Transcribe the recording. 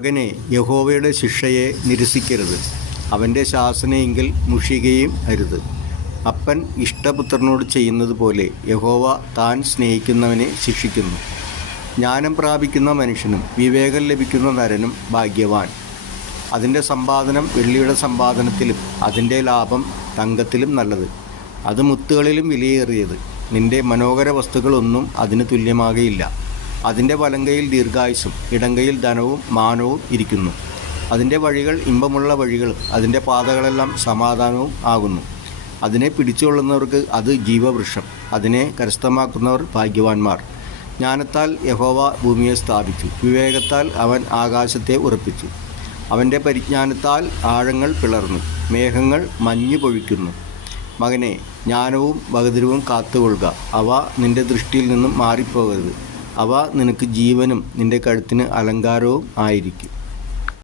മകനെ യഹോവയുടെ ശിക്ഷയെ നിരസിക്കരുത്. അവന്റെ ശാസനയെങ്കിൽ മുഷികയും അരുത്. അപ്പൻ ഇഷ്ടപുത്രനോട് ചെയ്യുന്നത് പോലെ യഹോവ താൻ സ്നേഹിക്കുന്നവനെ ശിക്ഷിക്കുന്നു. ജ്ഞാനം പ്രാപിക്കുന്ന മനുഷ്യനും വിവേകം ലഭിക്കുന്ന നരനും ഭാഗ്യവാൻ. അതിന്റെ സമ്പാദനം വെള്ളിയുടെ സമ്പാദനത്തിലും അതിന്റെ ലാഭം തങ്കത്തിലും നല്ലത്. അത് മുത്തുകളിലും വിലയേറിയത്. നിന്റെ മനോഹര വസ്തുക്കളൊന്നും അതിന് തുല്യമാകയില്ല. അതിന്റെ വലങ്കയിൽ ദീർഘായുസും ഇടങ്കയിൽ ധനവും മാനവും ഇരിക്കുന്നു. അതിന്റെ വഴികൾ ഇമ്പമുള്ള വഴികൾ അതിന്റെ പാതകളെല്ലാം സമാധാനവും ആകുന്നു. അതിനെ പിടിച്ചുകൊള്ളുന്നവർക്ക് അത് ജീവവൃക്ഷം അതിനെ കരസ്ഥമാക്കുന്നവർ ഭാഗ്യവാന്മാർ. ജ്ഞാനത്താൽ യഹോവ ഭൂമിയെ സ്ഥാപിച്ചു വിവേകത്താൽ അവൻ ആകാശത്തെ ഉറപ്പിച്ചു. അവന്റെ പരിജ്ഞാനത്താൽ ആഴങ്ങൾ പിളർന്നു മേഘങ്ങൾ മഞ്ഞു പൊഴിക്കുന്നു. മകനെ ജ്ഞാനവും ബഹുദരവും കാത്തുകൊള്ളുക അവ നിന്റെ ദൃഷ്ടിയിൽ നിന്നും മാറിപ്പോകരുത്. അവ നിനക്ക് ജീവനും നിന്റെ കഴുത്തിന് അലങ്കാരവും ആയിരിക്കും.